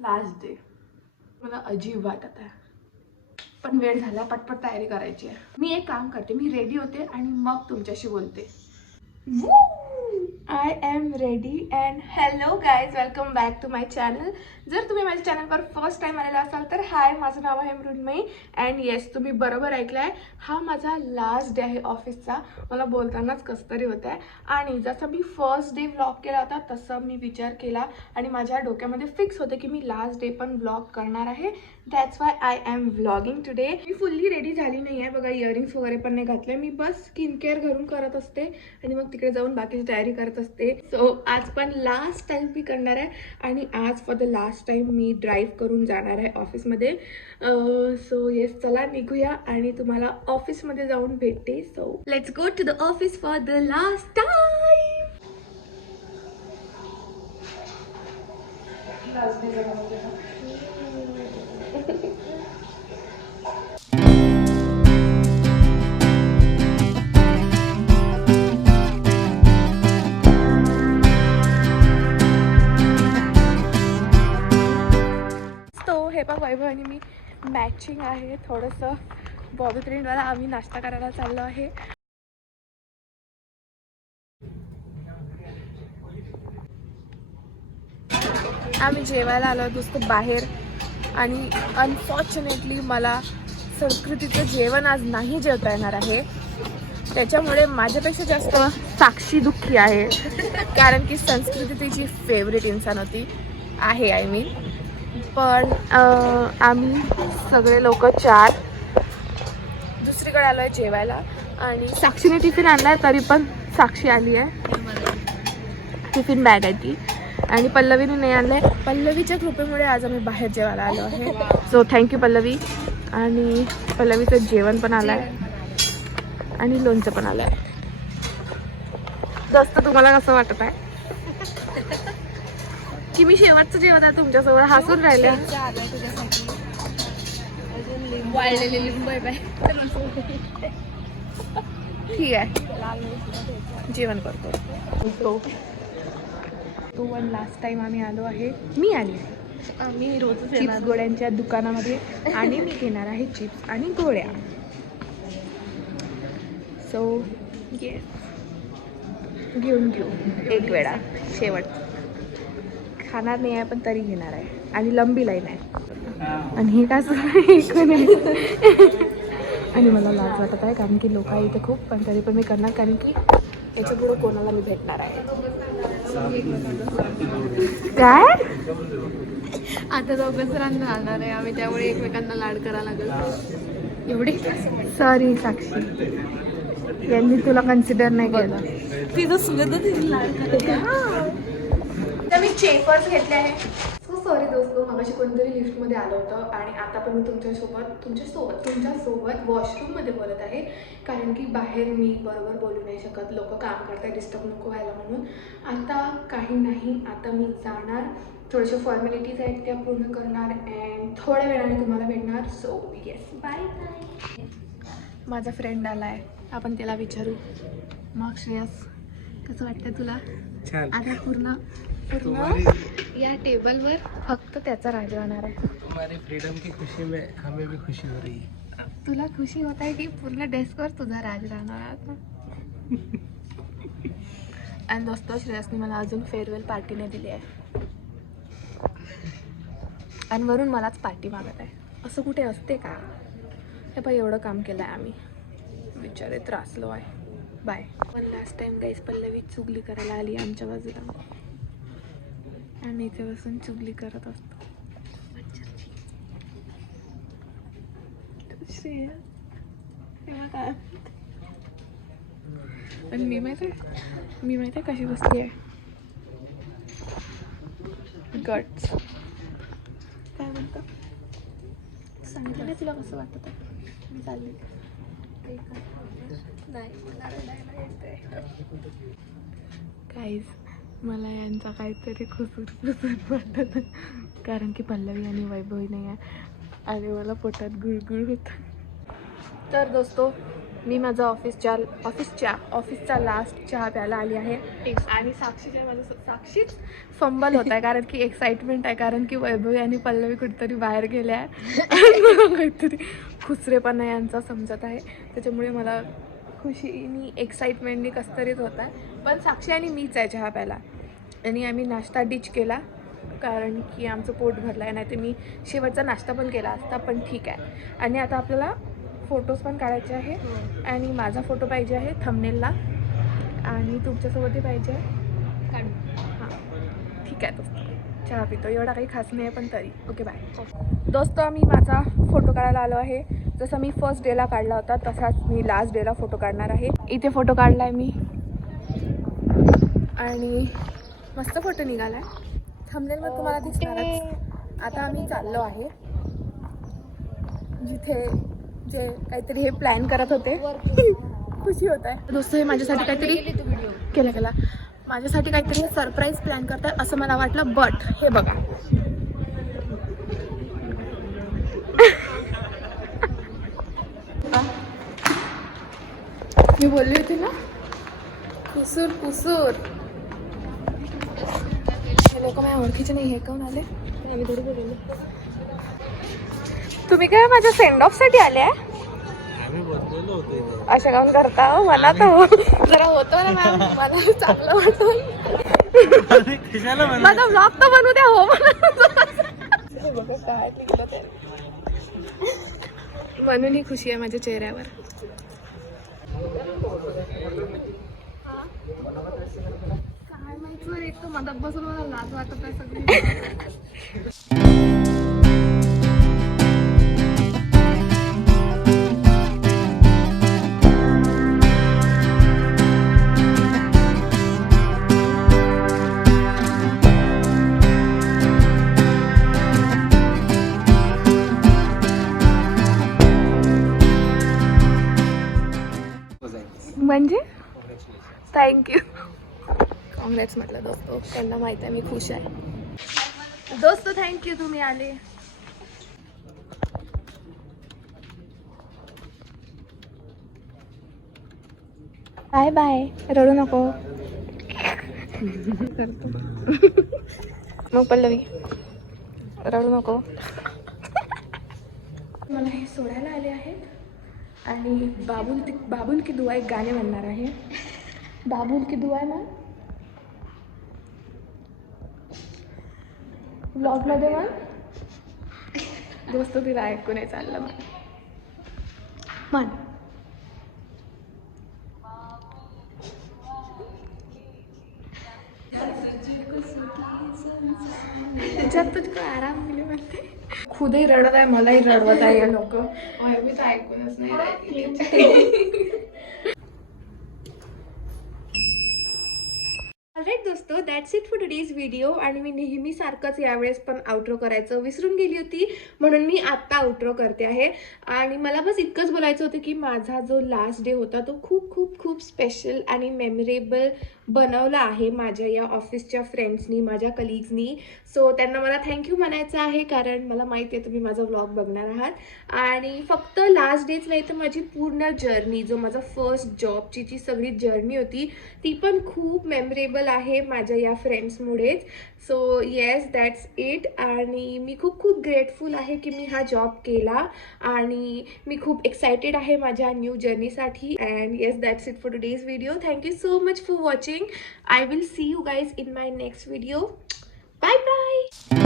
Last day मला अजीब वाटत आहे. पण वेळ झाला पटपट तयारी करायची आहे. मी एक काम करते मी रेडी होते आणि मग तुमच्याशी बोलते. I am ready and hello guys welcome back to my channel जर तुम्ही माझ्या चॅनलवर फर्स्ट टाईम आलेला असाल तर हाय माझं नाव आहे मृण्मयी. अँड येस तुम्ही बरोबर ऐकलं आहे हा माझा लास्ट डे आहे ऑफिसचा मला बोलतानाच कसं तरी होत आहे आणि जसं मी फर्स्ट डे व्लॉग केला होता तसं मी विचार केला. आणि माझ्या डोक्यामध्ये फिक्स होतं की मी लास्ट डे पण व्लॉग करणार आहे. That's why I am vlogging today me fully ready झाली नाही आहे बघा इयरिंग्स वगैरे पण नाही घातले. मी बस स्किन केअर घरून करत असते. आणि मग तिकडे जाऊन बाकीची तयारी करत असते. सो आज पण लास्ट टाईम मी करणार आहे आणि आज फॉर द लास्ट टाईम मी ड्राईव्ह करून जाणार आहे ऑफिसमध्ये सो येस चला निघूया आणि तुम्हाला ऑफिसमध्ये जाऊन भेटते. So let's go to the office for the last time matching आहे. थोडंसं बॉबी प्रिंटवाला आम्ही नाश्ता करायला चाललो आहे. आम्ही जेवायला आलो दोस्त बाहेर. आणि अनफॉर्च्युनेटली मला संस्कृतीचं जेवण आज नाही जेवता येणार आहे. त्याच्यामुळे माझ्यापेक्षा जास्त साक्षी दुःखी आहे. कारण की संस्कृती तिची फेवरेट इन्सान होती. आहे आय मीन पण आम्ही सगळे लोक चार. दुसरीकडे आलो आहे जेवायला. आणि साक्षीने टिफिन आणला आहे तरी पण साक्षी आली आहे. टिफिन बॅग आहे ती. आणि पल्लवीने नाही आणलं आहे पल्लवीच्या कृपेमुळे आज आम्ही बाहेर जेवायला आलो आहे. So thank you Pallavi. आणि पल्लवीचं जेवण पण आलं आहे आणि लोणचं पण आलं आहे दोस्त तुम्हाला कसं वाटत आहे की मी शेवटचं जेवण आहे तुमच्यासोबत. हसून राहिले. वाळलेले लिंबू आहे बाय ठीक आहे. जेवण करतो. तो. तो वन लास्ट टाइम आम्ही आलो आहे. मी आली आहे. आम्ही चिप्स गोळ्यांच्या दुकानामध्ये. आणि मी घेणार आहे चिप्स आणि गोळ्या. सो येस घेऊन घेऊ. एक वेळा. शेवट खाणार नाही आहे पण तरी घेणार आहे. आणि लंबी लाईन आहे. आणि हे काय? आणि मला लाज वाटत आहे कारण की लोक आहे इथे खूप पण तरी पण मी करणार कारण की याच्यापुढे कोणाला मी भेटणार आहे. काय? आता दोघंच राहणार आहे आम्ही त्यामुळे एकमेकांना लाड करायला लागेल. एवढी? सॉरी साक्षी. यांनी तुला कन्सिडर नाही केलं. तिथं सुगंध तिथे लाड मी चेफर्स घेतले आहे. सो सॉरी दोस्तो मगाशी कोणतरी लिफ्टमध्ये आलं होतं आणि आता पण मी तुमच्यासोबत तुमच्यासोबत तुमच्यासोबत वॉशरूममध्ये बोलत आहे. कारण की बाहेर मी बरोबर बोलू नाही शकत लोक काम करतात डिस्टर्ब नको व्हायला म्हणून. आता काही नाही आता मी जाणार. थोड्याशा फॉर्मॅलिटीज आहेत त्या पूर्ण करणार अँड थोड्या वेळाने तुम्हाला भेटणार. सो येस बाय बाय माझा फ्रेंड आला आहे आपण त्याला विचारू. मग श्रेयस. कसं वाटतं तुला? आता पूर्ण पूर्ण या टेबलवर फक्त त्याचा राज राहणार आहे. फ्रीडम की खुशी में हमें भी खुशी हो रही है. तुला खुशी होत आहे की पूर्ण डेस्कवर तुझा राज राहणार आता? आणि दोस्त श्रेयसने मला अजून फेअरवेल पार्टीने दिली आहे. आणि वरून मलाच पार्टी मागत आहे. असं कुठे असते का? हे पण एवढं काम केलं आहे आम्ही. बिचारे त्रासलो आहे. बाय पण लास्ट टाइम गाईस पल्लवी चुगली करायला आली आमच्या बाजूला. आणि इथे बसून चुगली करत असतो. तेव्हा काय? पण मी माहिती आहे? मी माहिती आहे कशी बसली आहे? गट्स काय म्हणतं? सांगितलं नाही तुला कसं वाटत? मी चालली काहीच मला यांचा काहीतरी खुसूर खुसूर वाटत कारण की पल्लवी आणि वैभवी नाही आहे. आणि मला पोटात गुळगुळ होत. तर दोस्तो मी माझा ऑफिसच्या ऑफिसच्या ऑफिसचा लास्ट चहा प्यायला आली आहे. आणि साक्षीच्या माझं साक्षीच फंबल होत आहे कारण की एक्साइटमेंट आहे कारण की वैभवी आणि पल्लवी कुठेतरी बाहेर गेल्या आहे. मला काहीतरी खुसरेपणा यांचा समजत आहे. त्याच्यामुळे मला खुशीनी एक्साइटमेंटनी कसं तरीच होत आहे. पण साक्षी आणि मीच आहे चहा प्यायला. आणि आम्ही नाश्ता डिच केला कारण की आमचं पोट भरलं आहे नाही तर मी शेवटचा नाश्ता पण केला असता पण ठीक आहे. आणि आता आपल्याला फोटोज पण काढायचे आहे. आणि माझा फोटो पाहिजे आहे थंबनेलला आणि तुमच्यासोबतही पाहिजे आहे. हां. ठीक आहे दोस्त. चहा पितो. एवढा काही खास नाही आहे पण तरी. ओके बाय दोस्त मी माझा फोटो काढायला आलो आहे. जसं मी फर्स्ट डेला काढला होता तसाच मी लास्ट डेला फोटो काढणार आहे. इथे फोटो काढला आहे मी. आणि मस्त फोटो निघाला आहे थंबनेलमध्ये तुम्हाला दिसणारच. आता आम्ही चाललो आहे. जिथे जे काहीतरी हे प्लॅन करत होते. खुशी होत आहे. दोस्त हे माझ्यासाठी काहीतरी केलं केला माझ्यासाठी काहीतरी सरप्राईज प्लॅन करतात असं मला वाटलं बट हे बघा. मी बोलली होती ना? कुसूर कुसूर. हे लोक माझ्या ओळखीचे नाही हे कोण आले? आम्ही थोडी बोललो. तुम्ही काय माझ्या सेंड ऑफसाठी आले अशा काऊन करता हो? मला तर हो. जरा होतो ना मॅम मला चांगलं वाटत माझा ब्लॉग तर बनवू द्या हो मला. म्हणून ही खुशी आहे माझ्या चेहऱ्यावर काय माहिती एक तर मदत बसून मला लाज वाटत आहे सगळी म्हणजे? थँक्यू काँग्रेस म्हटलं दोस्त. त्यांना माहीत आहे मी खुश आहे. दोस्त थँक्यू तुम्ही आले. बाय बाय रडू नको. करतो मग पल्लवी. रडू नको. मला हे सोडायला आले आहेत. आणि बाबुल ती बाबुल की दुआ एक गाणे म्हणणार आहे. बाबुल की दुआ ना? ब्लॉगमध्ये मग दोस्त तिला ऐकून नाही चाललं मग म्हण. त्याच्यात तुझको आराम मिले म्हणते खुदही रडत आहे मलाही रडवत आहे हे लोक. मी तर ऐकूनच नाही ऑलराईट दोस्तो that's it for today's video आणि मी नेहमीसारखंच यावेळेस पण आउट्रो करायचं विसरून गेली होती म्हणून मी आत्ता आउट्रो करते आहे. आणि मला बस इतकंच बोलायचं होतं की माझा जो लास्ट डे होता तो खूप खूप खूप स्पेशल आणि मेमरेबल बनवला आहे माझ्या या ऑफिसच्या फ्रेंड्सनी माझ्या कलिग्सनी सो त्यांना मला थँक्यू म्हणायचं आहे कारण मला माहिती आहे तुम्ही माझा व्लॉग बघणार आहात. आणि फक्त लास्ट डेच नाही तर माझी पूर्ण जर्नी जो माझा फर्स्ट जॉबची जी सगळी जर्नी होती ती पण खूप मेमरेबल आहे माझ्या या फ्रेंड्समुळेच सो येस दॅट्स इट आणि मी खूप खूप ग्रेटफुल आहे की मी हा जॉब केला. आणि मी खूप एक्सायटेड आहे माझ्या new जर्नीसाठी and yes that's it for today's video thank you so much for watching I will see you guys in my next video bye bye